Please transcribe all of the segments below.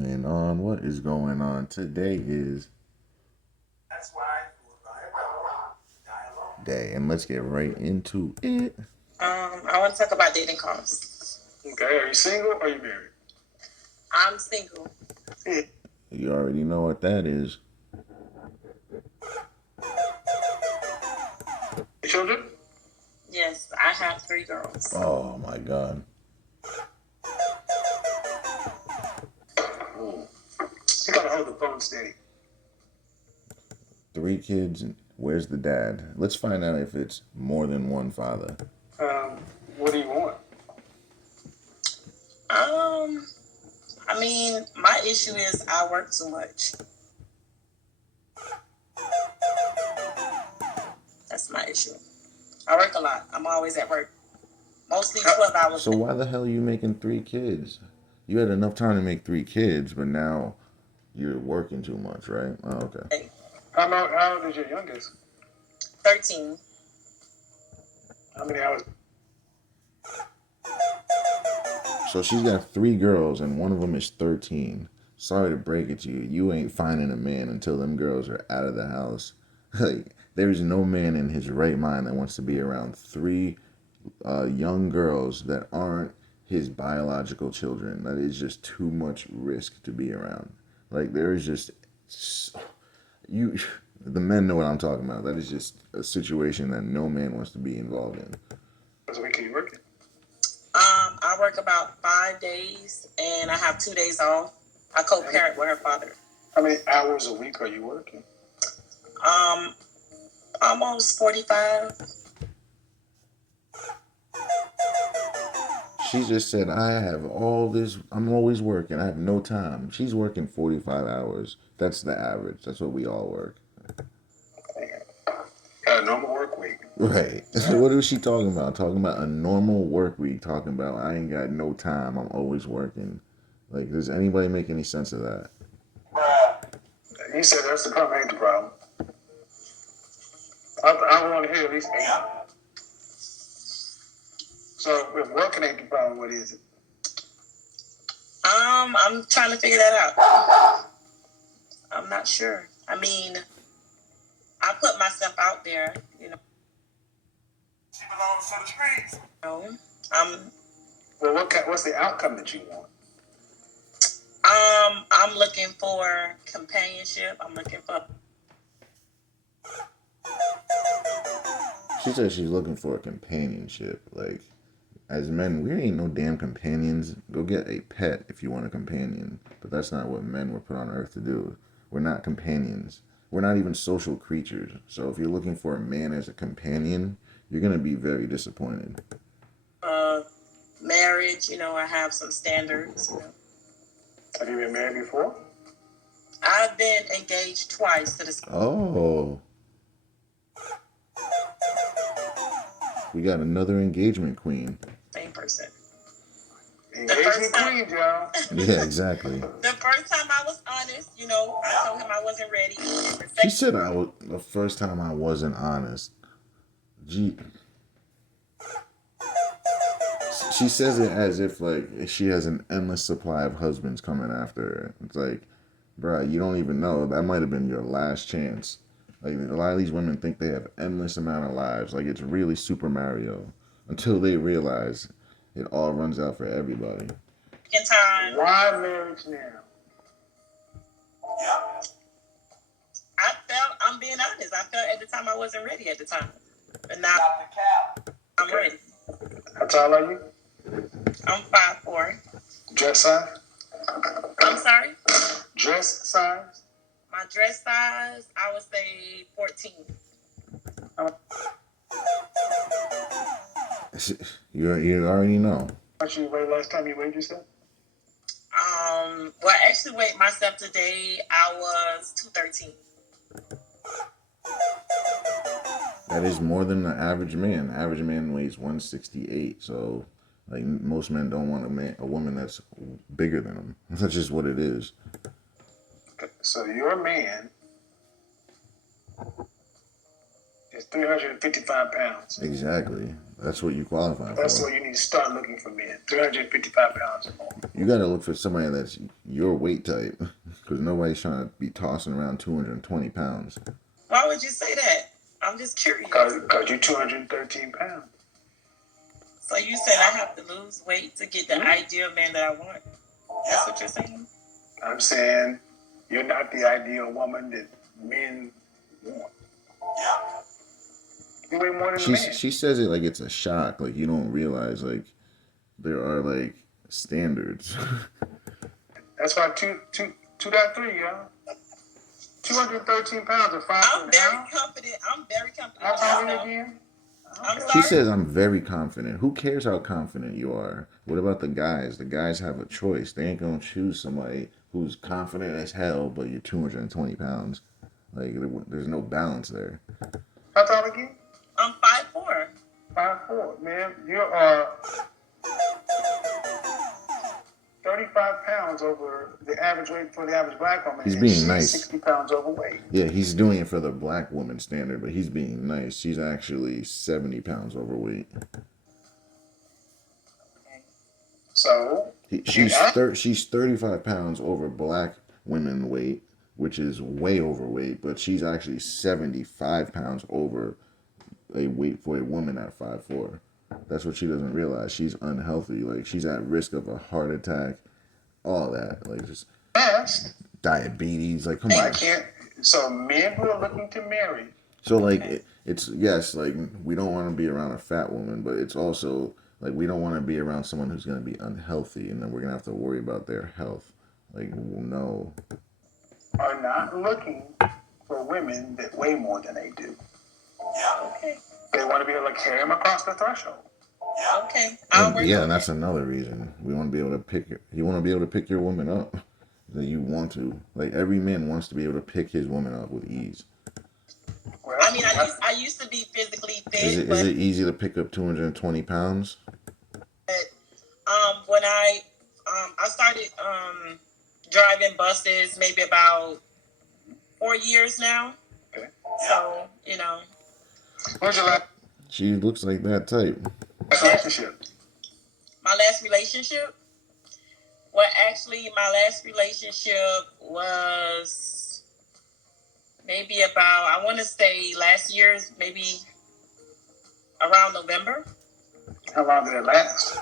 going on? What is going on? Today is day, and let's get right into it. I want to talk about dating costs. Okay, are you single or are you married? I'm single. You already know what that is. Children? Yes, I have 3 girls. Oh my God. You gotta hold the phone steady. 3 kids, and where's the dad? Let's find out if it's more than one father. What do you want? My issue is I work too much. That's my issue. I work a lot. I'm always at work. Mostly 12 hours. So why the hell are you making 3 kids? You had enough time to make 3 kids, but now you're working too much, right? Oh, okay. How old is your youngest? 13. How many hours? So she's got 3 girls, and one of them is 13. Sorry to break it to you, you ain't finding a man until them girls are out of the house. Like, there's no man in his right mind that wants to be around 3 young girls that aren't his biological children. That is just too much risk to be around. Like, there is just you. The men know what I'm talking about. That is just a situation that no man wants to be involved in. So week are you working? I work about 5 days, and I have 2 days off. I co-parent with her father. How many hours a week are you working? Almost 45. She just said, I have all this, I'm always working. I have no time. She's working 45 hours. That's the average. That's what we all work. Got a normal work week. Right. What is she talking about? Talking about a normal work week. Talking about I ain't got no time. I'm always working. Like, does anybody make any sense of that? You said that's the problem, ain't the problem. I want to hear at least 8. So if working ain't the problem, what is it? I'm trying to figure that out. I'm not sure. I put myself out there, She belongs to the streets. Well, what's the outcome that you want? I'm looking for companionship. I'm looking for. She said she's looking for a companionship. Like, as men, we ain't no damn companions. Go get a pet if you want a companion. But that's not what men were put on earth to do. We're not companions. We're not even social creatures. So if you're looking for a man as a companion, you're going to be very disappointed. Marriage, I have some standards. Have you been married before? I've been engaged twice to this. Oh. We got another engagement queen. Same person. Engagement queen, y'all. Yeah, exactly. The first time I was honest, I told him I wasn't ready. She said the first time I wasn't honest. Gee. She says it as if, like, she has an endless supply of husbands coming after her. It's like, bruh, you don't even know. That might have been your last chance. Like, a lot of these women think they have endless amount of lives. Like, it's really Super Mario. Until they realize it all runs out for everybody. In time. Why marriage now? I'm being honest. I felt at the time I wasn't ready at the time. But now I'm ready. How tall are you? I'm 5'4". Dress size? I'm sorry? Dress size? My dress size, I would say 14. You already know. How much you weighed last time you weighed yourself? Well, I actually weighed myself today. I was 213. That is more than the average man. The average man weighs 168. So, like, most men don't want a woman that's bigger than them. That's just what it is. Okay, so your man is 355 pounds. Exactly. That's what you qualify That's for. where you need to start looking for men. 355 pounds or more. You got to look for somebody that's your weight type, because nobody's trying to be tossing around 220 pounds. Why would you say that? I'm just curious. Because you're 213 pounds. So you said I have to lose weight to get the ideal man that I want. That's what you're saying? I'm saying you're not the ideal woman that men want. You weigh more than a man. She says it like it's a shock, like you don't realize like there are like standards. That's why 2.3, y'all. 213 pounds or 5 I'm very confident. I'm very confident. How tall are you myself. again? I'm Okay. sorry. She says I'm very confident. Who cares how confident you are? What about the guys? The guys have a choice. They ain't gonna choose somebody who's confident as hell, but you're 220 pounds. Like there's no balance there. How tall again? I'm 5'4". 5'4". Man, you are 35 pounds over the average weight for the average black woman. He's and being she's nice. 60 pounds overweight. Yeah, he's doing it for the black woman standard, but he's being nice. She's actually 70 pounds overweight. So She's 35 pounds over black women weight, which is way overweight, but she's actually 75 pounds over a weight for a woman at 5'4". That's what she doesn't realize. She's unhealthy. Like she's at risk of a heart attack, all that. Like just fast. diabetes. Like come I on. can't. So men who are looking to marry. So like it's yes, like we don't want to be around a fat woman, but it's also like we don't want to be around someone who's going to be unhealthy, and then we're gonna have to worry about their health. Like no. Are not looking for women that weigh more than they do. Okay. They want to be able to carry them across the threshold. Okay. I'll work Yeah, on and that's it. another reason we want to be able to pick. You want to be able to pick your woman up. That you want to. Like every man wants to be able to pick his woman up with ease. Well, I mean, I used to be physically fit, Is but it easy to pick up 220 pounds? when I started driving buses maybe about 4 years now. Okay. So, you know. Where's your last She looks like that type. relationship? My last relationship? Well, actually, my last relationship was maybe about, I want to say last year's, maybe around November. How long did it last?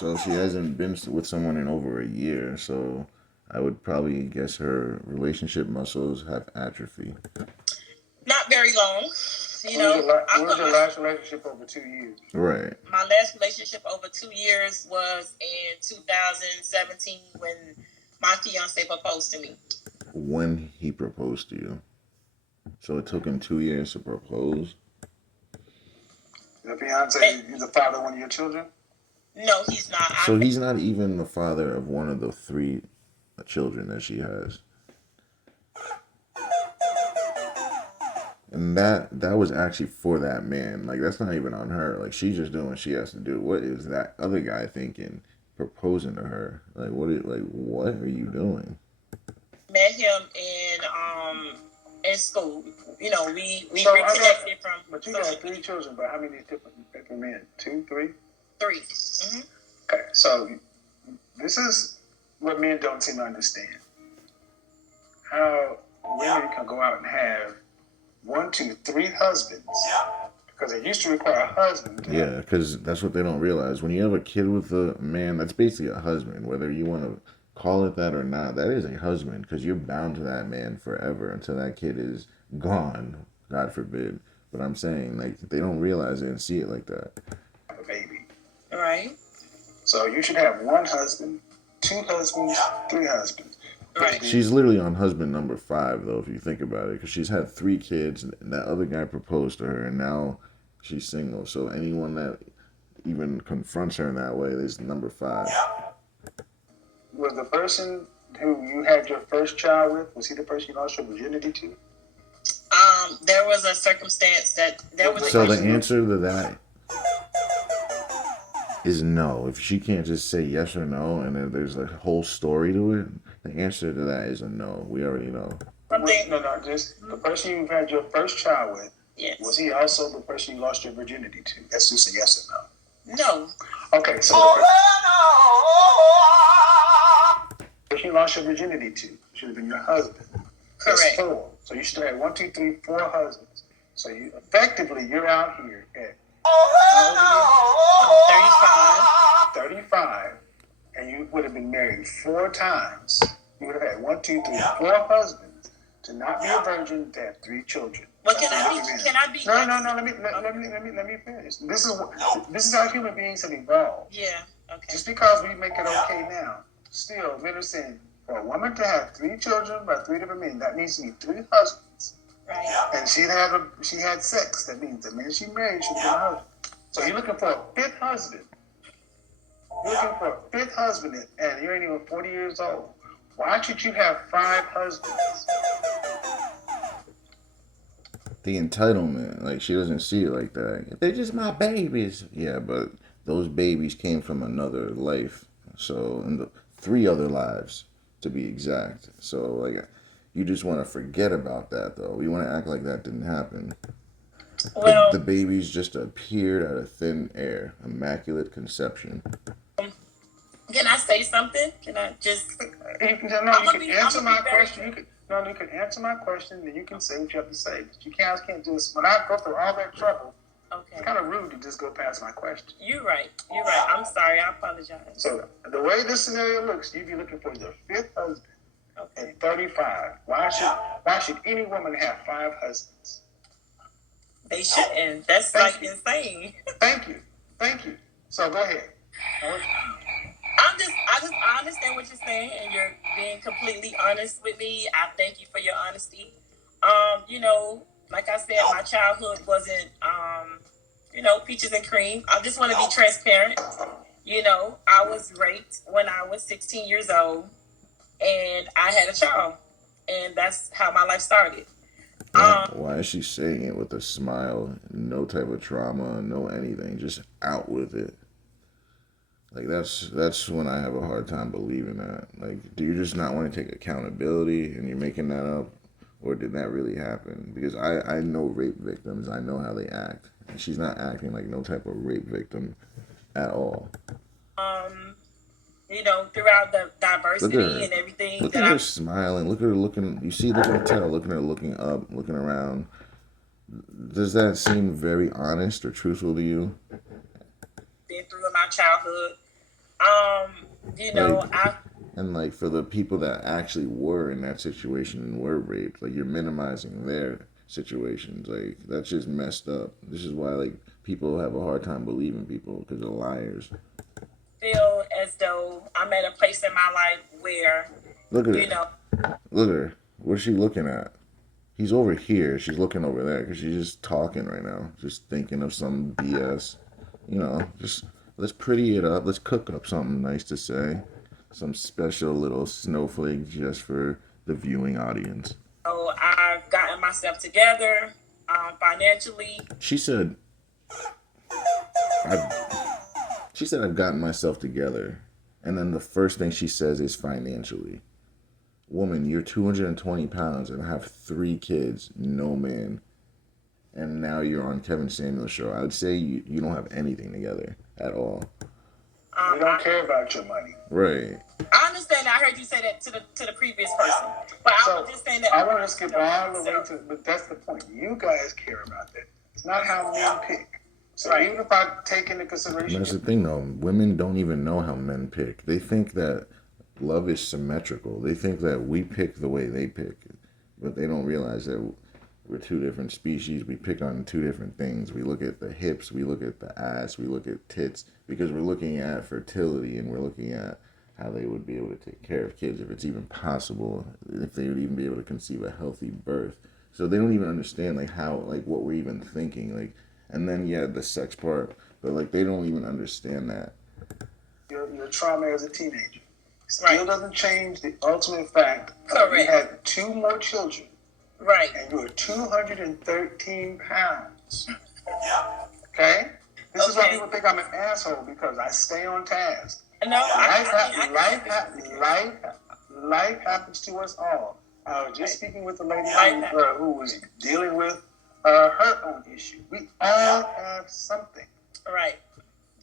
So she hasn't been with someone in over a year. So I would probably guess her relationship muscles have atrophy. Not very long. You When know, was your last relationship over 2 years? Right. my last relationship over 2 years was in 2017 when my fiance proposed to me. When he proposed to you. So it took him 2 years to propose. Your fiance is the father of one of your children? No, he's not. So he's not even the father of one of the 3 children that she has. And that was actually for that man. Like that's not even on her. Like she's just doing what she has to do. What is that other guy thinking? Proposing to her? Like what are you doing? Met him in school. You know, we reconnected from. But you got 3 children, but how many different men? 2, 3? 3. Mm-hmm. Okay, so this is what men don't seem to understand. How women can go out and have 1, 2, 3 husbands. Because it used to require a husband. Yeah, because that's what they don't realize. When you have a kid with a man, that's basically a husband. Whether you want to call it that or not, that is a husband because you're bound to that man forever until that kid is gone, God forbid. But I'm saying, like, they don't realize it and see it like that. A baby. All right. So you should have 1 husband, 2 husbands, 3 husbands. Right. She's literally on husband number 5, though, if you think about it, because she's had 3 kids, and that other guy proposed to her, and now she's single. So anyone that even confronts her in that way is number 5. Was the person who you had your first child with, was he the person you lost your virginity to? There was a circumstance that there was. So the answer to that is no. If she can't just say yes or no, and then there's a whole story to it, the answer to that is a no. We already know. No, just the person you had your first child with, Yes. Was he also the person you lost your virginity to? That's just a yes or No. no. Okay, so the person you lost your virginity to should have been your husband. That's Correct. 4. So you should have had 1, 2, 3, 4 husbands. So you effectively you're out here at 35, and you would have been married 4 times. You would have had 1, 2, 3, 4 husbands to not be a virgin, to have 3 children. Well, can I be? No. Let me finish. This is how human beings have evolved. Yeah. Okay. Just because we make it okay now, still, men are saying for a woman to have 3 children by 3 different men, that needs to be 3 husbands. Right. And she had sex. That means the man she married should be a husband. So you're looking for a 5th husband. You're looking for a 5th husband, and you ain't even 40 years old. Why should you have 5 husbands? The entitlement, like she doesn't see it like that. They're just my babies. Yeah, but those babies came from another life. So, in the 3 other lives, to be exact. So, like, you just want to forget about that, though. You want to act like that didn't happen. Well, the babies just appeared out of thin air. Immaculate conception. can I say something? Can I just? You can answer my question. You can answer my question, and you can say what you have to say. But you can't just, when I go through all that trouble, Okay. it's kind of rude to just go past my question. You're right. I'm sorry. I apologize. So the way this scenario looks, you'd be looking for your 5th husband Okay. at 35. Why should any woman have 5 husbands? They shouldn't. That's Thank you. insane. Thank you. So go ahead. I understand what you're saying, and you're being completely honest with me. I thank you for your honesty. Like I said, my childhood wasn't, peaches and cream. I just want to be transparent. I was raped when I was 16 years old, and I had a child, and that's how my life started. Why is she saying it with a smile? No type of trauma, no anything. Just out with it. Like, that's when I have a hard time believing that. Like, do you just not want to take accountability and you're making that up? Or did that really happen? Because I know rape victims. I know how they act. And she's not acting like no type of rape victim at all. Throughout the diversity and everything. Look at her smiling. Look at her looking. You see, look at her. Look at her looking up, looking around. Does that seem very honest or truthful to you? Been through in my childhood. And like for the people that actually were in that situation and were raped, like you're minimizing their situations. Like that's just messed up. This is why like people have a hard time believing people because they're liars. Feel as though I'm at a place in my life where look at her. Look at her. What's she looking at? He's over here. She's looking over there because she's just talking right now, just thinking of some BS. Just let's pretty it up. Let's cook up something nice to say. Some special little snowflake just for the viewing audience. So I've gotten myself together financially. She said, I've gotten myself together. And then the first thing she says is financially. Woman, you're 220 pounds and have 3 kids, no man. And now you're on Kevin Samuels' show. I would say you don't have anything together at all. We don't care about your money. Right. I understand that. I heard you say that to the previous person. But I was just saying that. I want to skip all the way to, but that's the point. You guys care about that. It's not how men pick. So even if I take into consideration. That's the thing, though. Women don't even know how men pick. They think that love is symmetrical. They think that we pick the way they pick. But they don't realize that we're 2 different species. We pick on 2 different things. We look at the hips. We look at the ass. We look at tits. Because we're looking at fertility and we're looking at how they would be able to take care of kids if it's even possible. If they would even be able to conceive a healthy birth. So they don't even understand what we're even thinking. And then the sex part. But they don't even understand that. Your trauma as a teenager still doesn't change the ultimate fact that you had 2 more children. Right. And you were 213 pounds. Okay? This is why people think I'm an asshole, because I stay on task. No, life happens to us all. I was just speaking with a lady who was dealing with her own issue. We all have something. Right.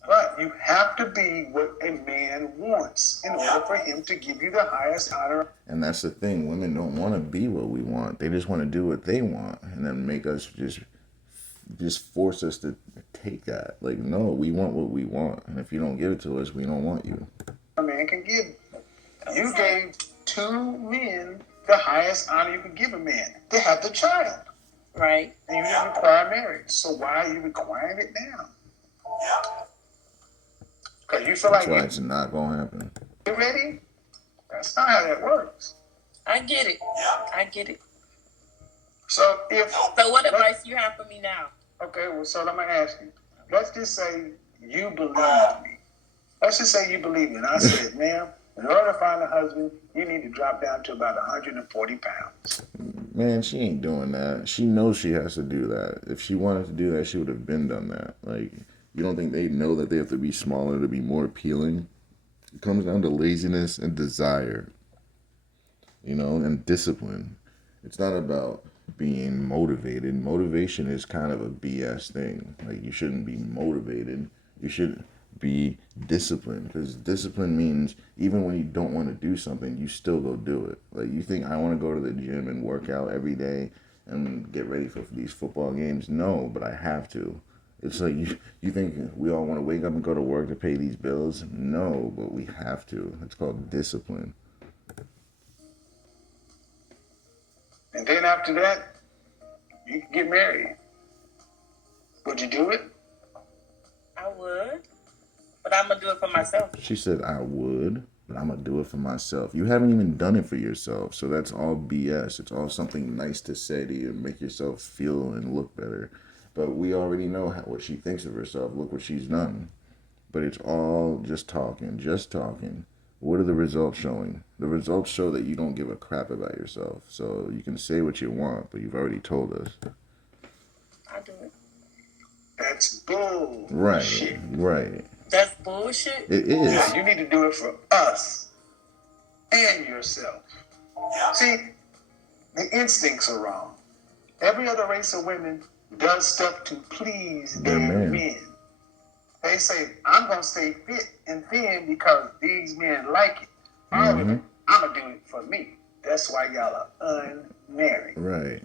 But you have to be what a man wants in order for him to give you the highest honor. And that's the thing. Women don't want to be what we want. They just want to do what they want, and then make us just force us to take that. Like, no, we want what we want, and if you don't give it to us, we don't want you. A man can give. You gave two men the highest honor you could give a man. They have the child. Right. And you didn't require marriage. So why are you requiring it now? Because you feel That's like why it's not gonna happen. you ready? That's not how that works. I get it. I get it. So if So what advice you have for me now? okay, well, so let me ask you. Let's just say you believe me. Let's just say you believe me. And I said, ma'am, in order to find a husband, you need to drop down to about 140 pounds. Man, she ain't doing that. She knows she has to do that. If she wanted to do that, she would have been done that. Like, you don't think they know that they have to be smaller to be more appealing? It comes down to laziness and desire, and discipline. It's not about being motivated. Motivation is kind of a BS thing. Like, you shouldn't be motivated. You should be disciplined, because discipline means even when you don't want to do something, you still go do it. Like, you think I want to go to the gym and work out every day and get ready for these football games? No, but I have to. It's like you think we all want to wake up and go to work to pay these bills? No, but we have to. It's called discipline. And then after that, you can get married. Would you do it? I would. But I'm going to do it for myself. She said, I would, but I'm going to do it for myself. You haven't even done it for yourself, so that's all BS. It's all something nice to say to you, make yourself feel and look better. But we already know what she thinks of herself. Look what she's done. But it's all just talking, just talking. What are the results showing? The results show that you don't give a crap about yourself. So you can say what you want, but you've already told us. I'll do it. That's bull. Right, shit. right. That's bullshit. It is. Yeah, you need to do it for us and yourself. See, the instincts are wrong. Every other race of women does stuff to please their men. They say, I'm going to stay fit and thin because these men like it. I'm going to do it for me. That's why y'all are unmarried. Right.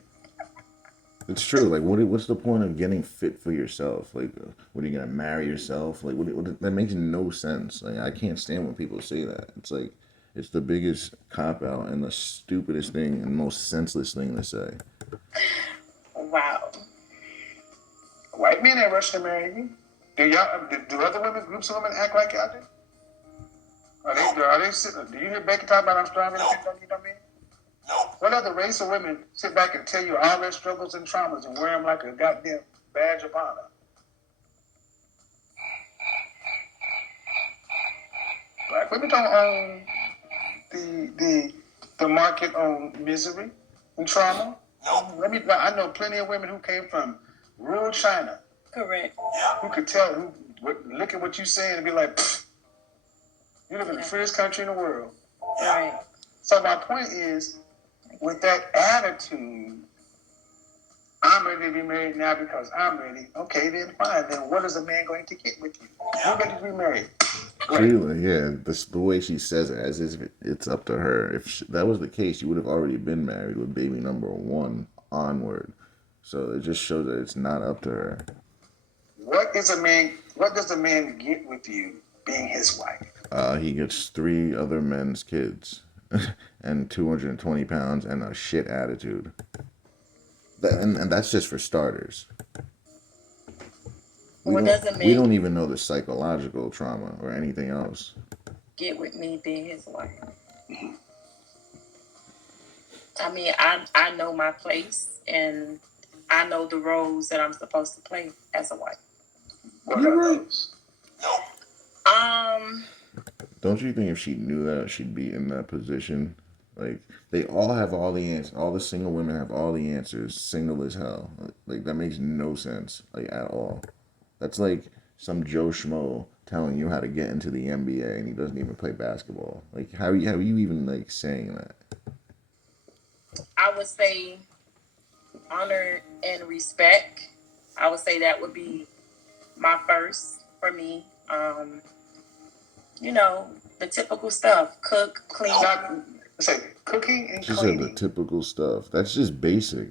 It's true. Like, what's the point of getting fit for yourself? Like, what are you gonna marry yourself? Like, that makes no sense. Like, I can't stand when people say that. It's like, it's the biggest cop out and the stupidest thing and most senseless thing to say. Wow. White men ain't rushing to marry you. Do other women, groups of women, act like y'all do? Are they sitting? Do you hear Becky talk about I'm stronger than people? You know what I mean? What other race of women sit back and tell you all their struggles and traumas and wear them like a goddamn badge of honor? Black women don't own the market on misery and trauma. I know plenty of women who came from rural China. Correct. Who could tell, look at what you're saying and be like, you live in the freest country in the world. Right. So my point is, with that attitude, I'm ready to be married now because I'm ready. Okay, then fine. Then what is a man going to get with you? You're ready to be married. Really, yeah. The way she says it, as if it's up to her. If that was the case, you would have already been married with baby number 1 onward. So it just shows that it's not up to her. What does a man get with you being his wife? He gets 3 other men's kids and 220 pounds and a shit attitude. And that's just for starters. We don't even know the psychological trauma or anything else. Get with me being his wife. I mean, I know my place and I know the roles that I'm supposed to play as a wife. What are those? Don't you think if she knew that, she'd be in that position? Like, they all have all the answers. All the single women have all the answers. Single as hell. Like, that makes no sense, like, at all. That's like some Joe Schmo telling you how to get into the NBA and he doesn't even play basketball. Like, how are you even, like, saying that? I would say honor and respect. I would say that would be my first for me. You know, the typical stuff: cook, clean. Not, say cooking and She said the cleaning. typical stuff. That's just basic.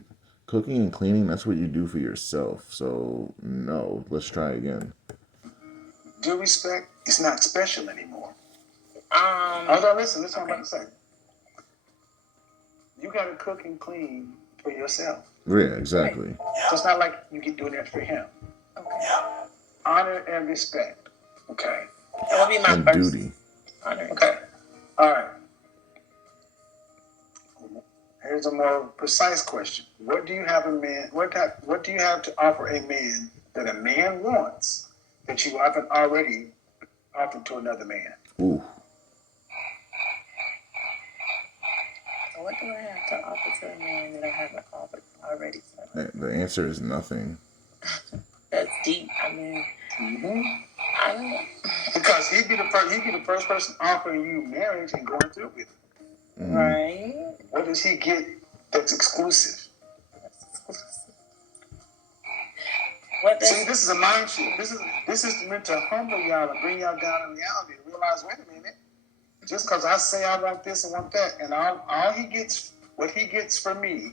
Cooking and cleaning, that's what you do for yourself. So, no. Let's try again. Due respect, it's not special anymore. Um, Although, listen, what I'm okay. about to say. You got to cook and clean for yourself. Yeah, exactly. So it's not like you get doing that for him. Okay. Honor and respect. Okay. That would be my And first. duty. Honor. Okay. All right. Here's a more precise question. What do you have a man? What do you have to offer a man that a man wants that you haven't already offered to another man? Ooh. So what do I have to offer to a man that I haven't offered already? The answer is nothing. That's deep. I mean, Mm-hmm. I don't know. Because he'd be the first person offering you marriage and going through with it. Mm. Right. What does he get that's exclusive? What does, See, this is a mind shift. This is meant to humble y'all and bring y'all down in reality and realize, wait a minute, just because I say I want this and want that, and all he gets, what he gets from me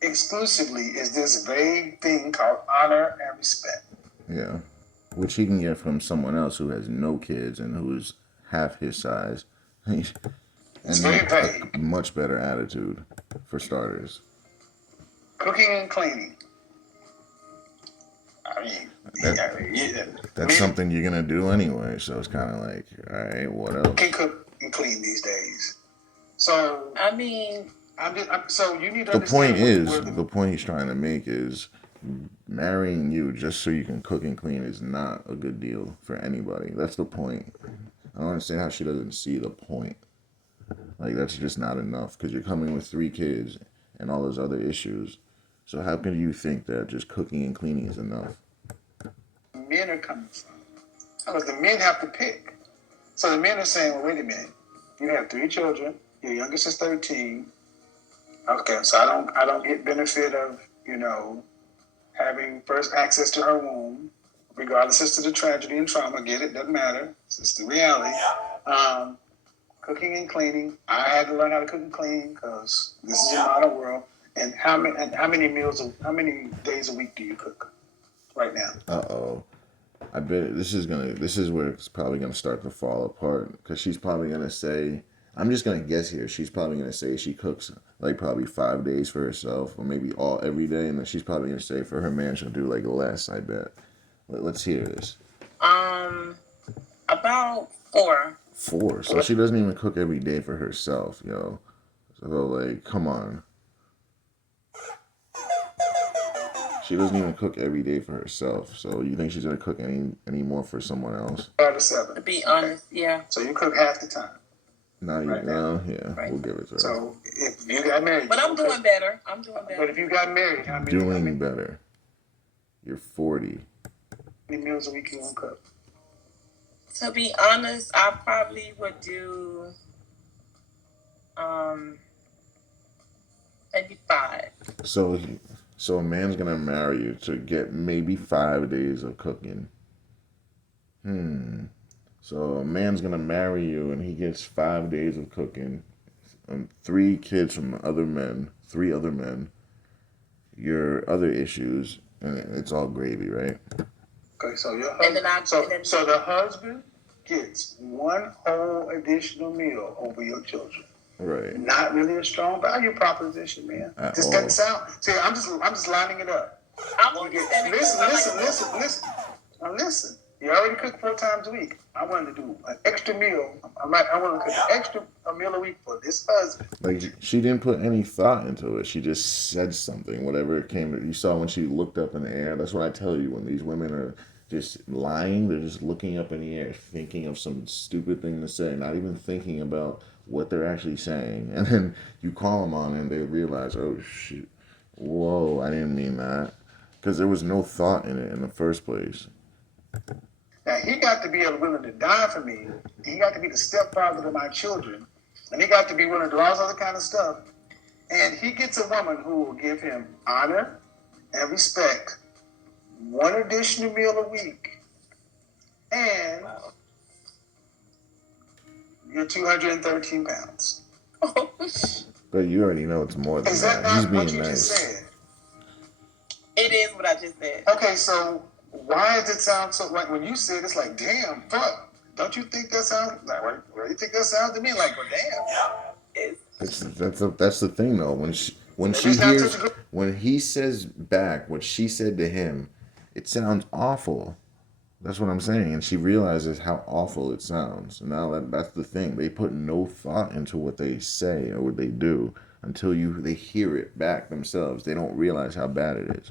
exclusively is this vague thing called honor and respect. Yeah. Which he can get from someone else who has no kids and who's half his size. It's And very a vague. much better attitude, for starters. Cooking and cleaning. I mean, That's something you're going to do anyway. So it's kind of like, all right, what else? Can cook and clean these days. So I mean, so you need to The understand point is, where the point he's trying to make is marrying you just so you can cook and clean is not a good deal for anybody. That's the point. I don't understand how she doesn't see the point. Like, that's just not enough because you're coming with 3 kids and all those other issues. So how can you think that just cooking and cleaning is enough? men are coming from. Because the men have to pick. So the men are saying, well, wait a minute. You have 3 children. Your youngest is 13. Okay, so I don't get benefit of, having first access to her womb, regardless as to the tragedy and trauma. Get it? Doesn't matter. It's the reality. Cooking and cleaning. I had to learn how to cook and clean because this is a modern world. And how many days a week do you cook right now? Uh-oh. I bet this is where it's probably gonna start to fall apart because she's probably gonna say, I'm just gonna guess here, she's probably gonna say she cooks like probably 5 days for herself or maybe all every day, and then she's probably gonna say for her man she'll do like less. I bet. Let's hear this. about 4. 4. So she doesn't even cook every day for herself, yo. So like, come on. She doesn't even cook every day for herself. So you think she's gonna cook any more for someone else? 5 to 7. To be honest, yeah. So you cook half the time. Not even. Right now. Yeah, Right. we'll give it to her. So if you got married, But I'm doing better. But if you got married, how Doing better. You're 40. many meals a week you gonna cook? To be honest, I probably would do maybe 5. So a man's gonna marry you to get maybe 5 days of cooking. So a man's gonna marry you and he gets 5 days of cooking, and 3 kids from 3 other men. Your other issues, and it's all gravy, right? Okay, so your And then husband, so the husband gets 1 whole additional meal over your children. Right. Not really a strong value proposition, man. At Just all. doesn't sound. See, I'm just lining it up. I'm You understanding. get, listen. Now listen. You already cook 4 times a week. I wanted to do an extra meal. I want to cook a meal a week for this husband. Like, she didn't put any thought into it. She just said something, whatever it came to. You saw when she looked up in the air. That's what I tell you. When these women are just lying, they're just looking up in the air, thinking of some stupid thing to say, not even thinking about what they're actually saying. And then you call them on it and they realize, oh, shoot. Whoa, I didn't mean that. Because there was no thought in it in the first place. Now, he got to be willing to die for me. He got to be the stepfather to my children. And he got to be willing to do all this other kind of stuff. And he gets a woman who will give him honor and respect, one additional meal a week, and Wow. you're 213 pounds. But you already know it's more than Is that that. He's not what being you just nice. said? It is what I just said. Okay, so why does it sound so like when you said it's like, damn, fuck? Don't you think that sounds like? What do you think that sounds to me like? Well, damn. That's the thing though. When Maybe she it's not hears such a good. when he says back what she said to him, it sounds awful. That's what I'm saying. And she realizes how awful it sounds. And now that's the thing. They put no thought into what they say or what they do until they hear it back themselves. They don't realize how bad it is.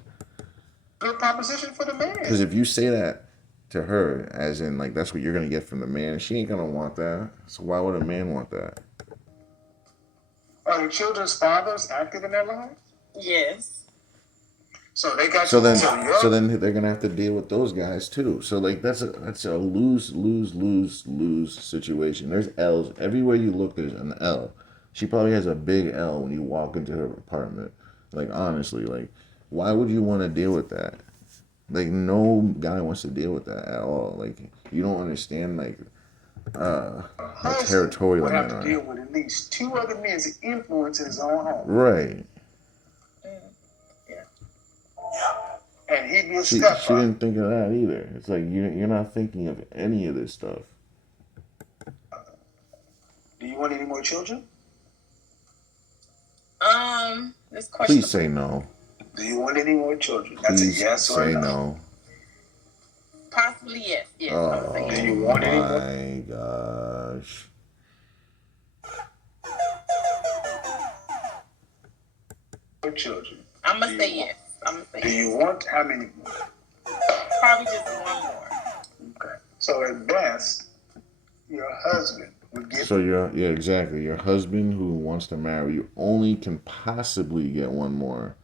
Good proposition for the Because man. if you say that to her, as in like that's what you're gonna get from the man, she ain't gonna want that. So why would a man want that? Are the children's fathers active in their lives? Yes. So they got So then, you're- so then they're gonna have to deal with those guys too. So like that's a lose situation. There's L's everywhere you look. There's an L. She probably has a big L when you walk into her apartment. Like honestly, like why would you want to deal with that? Like no guy wants to deal with that at all. Like you don't understand like how husband territorial will have men to are. deal with at least two other men's influence in his own home, Right. and he'd be a She stepfather. didn't think of that either. It's like you're not thinking of any of this stuff. Do you want any more children? This question. Please say no. Do you want any more children? That's Please a yes or say a no. no. Possibly yes. Yes. I would say Oh yes. Do you want any more? my gosh. Children. I'm Do gonna you say want- yes. I'm gonna say Do yes. you want how many more? Probably just one more. Okay. So at best, your husband would get. So yeah, exactly. Your husband who wants to marry you only can possibly get one more.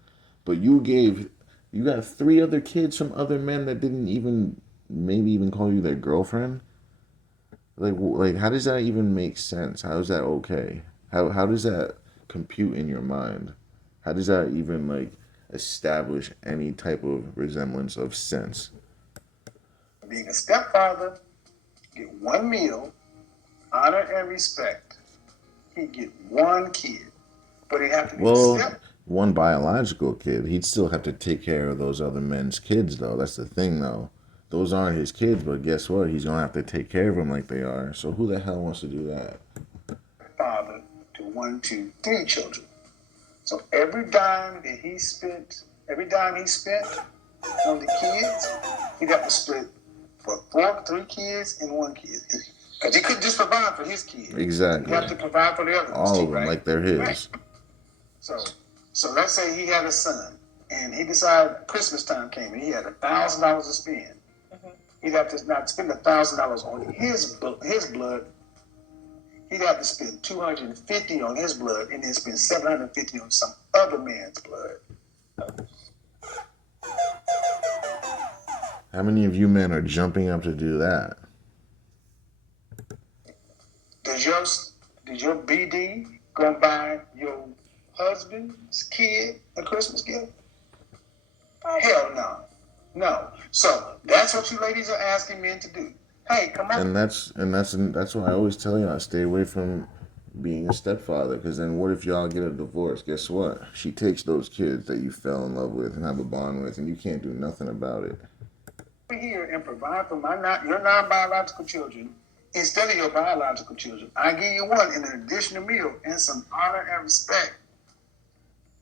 But you got 3 other kids from other men that didn't even maybe even call you their girlfriend. Like how does that even make sense? How is that okay? How does that compute in your mind? How does that even like establish any type of resemblance of sense? Being a stepfather, get one meal, honor and respect. He'd get one kid, but he'd have to be a Well, step. one biological kid, he'd still have to take care of those other men's kids, though. That's the thing, though. Those aren't his kids, but guess what? He's gonna have to take care of them like they are. So who the hell wants to do that? Father to 1, 2, 3 children. So every dime he spent on the kids, he'd have to split for 3 kids and 1 kid. Because he couldn't just provide for his kids. Exactly. He'd have to provide for the other ones All too, of them, right? like they're his. Right. So let's say he had a son, and he decided Christmas time came, and he had $1,000 to spend. He'd have to not spend $1,000 on his blood. He'd have to spend $250 on his blood, and then spend $750 on some other man's blood. How many of you men are jumping up to do that? Did your BD go and buy your husband's kid a Christmas gift? Hell no. No. So that's what you ladies are asking men to do. Hey, come on. And that's why I always tell y'all stay away from being a stepfather. Because then what if y'all get a divorce? Guess what? She takes those kids that you fell in love with and have a bond with, and you can't do nothing about it. Here and provide for your non-biological children instead of your biological children. I give you one in an additional meal and some honor and respect.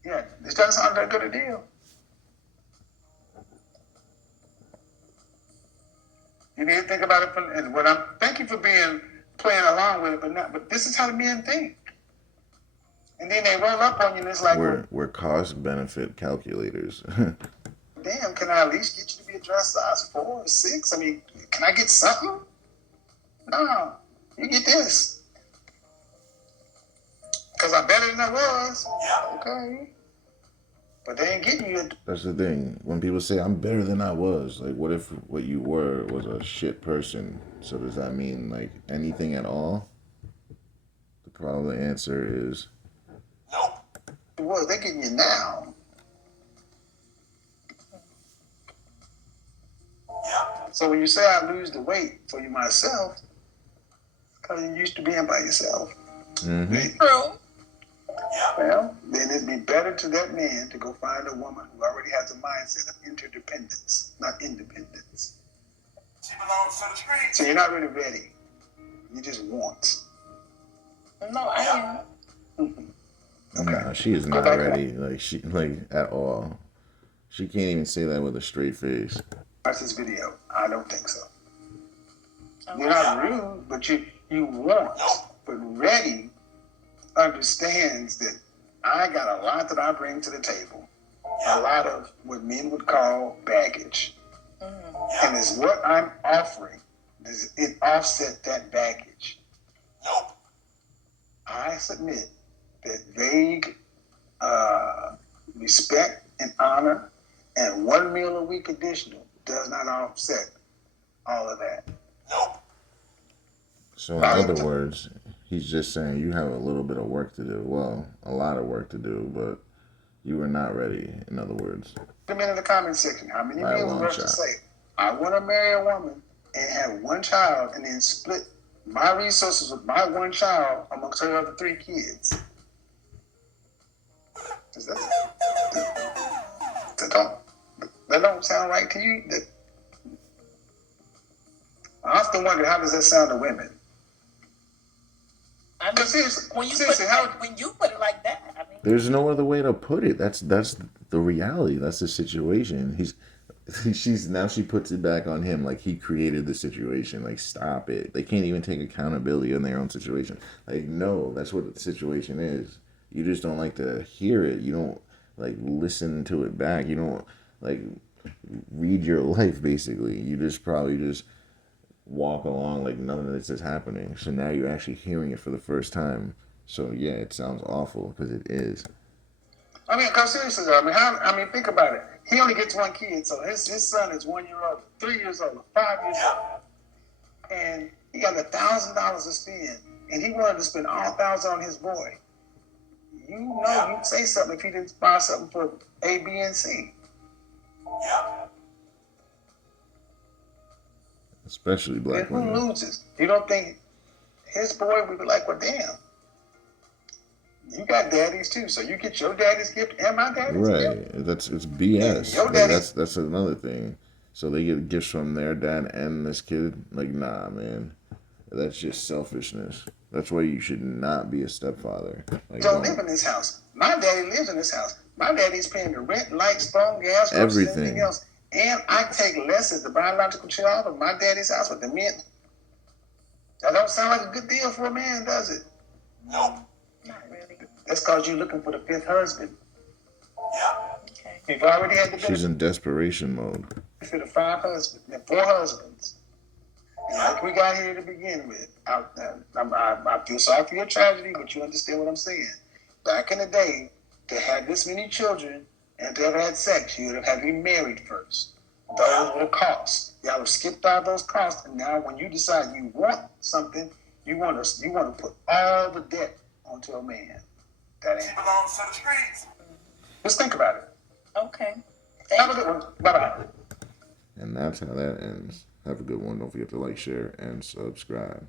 Yeah, this doesn't sound that good a deal. You need to think about it and what I'm thank you for playing along with it, but this is how the men think. And then they roll up on you and it's like, We're cost benefit calculators. damn, can I at least get you to be a dress size 4 or 6? I mean, can I get something? No, you get this. Because I'm better than I was. Okay. But they ain't getting you. That's the thing. When people say I'm better than I was, like what if what you were was a shit person? So does that mean like anything at all? The answer is Nope. it was. They're getting you now. So when you say I lose the weight for you myself, because you're used to being by yourself. Mm-hmm. True. Well, then it'd be better to that man to go find a woman who already has a mindset of interdependence, not independence. She belongs to the streets. So you're not really ready. You just want. No, I am. Okay. No, she is not ready. Like at all. She can't even say that with a straight face. Watch this video. I don't think so. You're not rude, but you want. But ready understands that I got a lot that I bring to the table. A lot of what men would call baggage. And is what I'm offering, does it offset that baggage? Nope. I submit that vague respect and honor and 1 meal a week additional does not offset all of that. Nope. So in other words, he's just saying you have a little bit of work to do. Well, a lot of work to do, but you were not ready, in other words. Come in the comment section. How many By a men long would rush to shot. say, I want to marry a woman and have one child and then split my resources with my one child amongst her other 3 kids? That don't sound right to you? I often wonder, how does that sound to women? I mean, Because seriously, when you put it like that, I mean, There's no other way to put it. That's the reality. That's the situation. She puts it back on him like he created the situation. Like, stop it. They can't even take accountability in their own situation. Like, no, that's what the situation is. You just don't like to hear it. You don't like listen to it back. You don't like read your life, basically. You just probably just walk along like none of this is happening. So now you're actually hearing it for the first time. So yeah, it sounds awful because it is. I mean, because seriously, think about it. He only gets 1 kid, so his son is 1 year old, 3 years old, 5 years old, and he got $1,000 to spend, and he wanted to spend all $1,000 on his boy. You know, you'd say something if he didn't buy something for A, B, and C. Especially black And who women. loses? You don't think his boy would be like, well, damn. You got daddies too, so you get your daddy's gift and my daddy's gift. Right. It's BS. Your Like, daddy- that's another thing. So they get gifts from their dad and this kid. Like, nah, man. That's just selfishness. That's why you should not be a stepfather. Like, Don't live in this house. My daddy lives in this house. My daddy's paying the rent, lights, phone, gas, groceries, Everything. everything else. And I take less as the biological child of my daddy's house with the men. That don't sound like a good deal for a man, does it? Nope. not really. That's because you're looking for the 5th husband. Okay. You've already had the she's in desperation mode. benefit of 5 husbands, and 4 husbands. And like we got here to begin with, I feel sorry for your tragedy, but you understand what I'm saying. Back in the day, to have this many children and to have had sex, you would have had to be married first. Those were the costs. Y'all have skipped all those costs, and now when you decide you want something, you want to put all the debt onto a man. That She ain't. belongs to the streets. Just think about it. Okay. Have a Thank you. good one. Bye bye. And that's how that ends. Have a good one. Don't forget to like, share, and subscribe.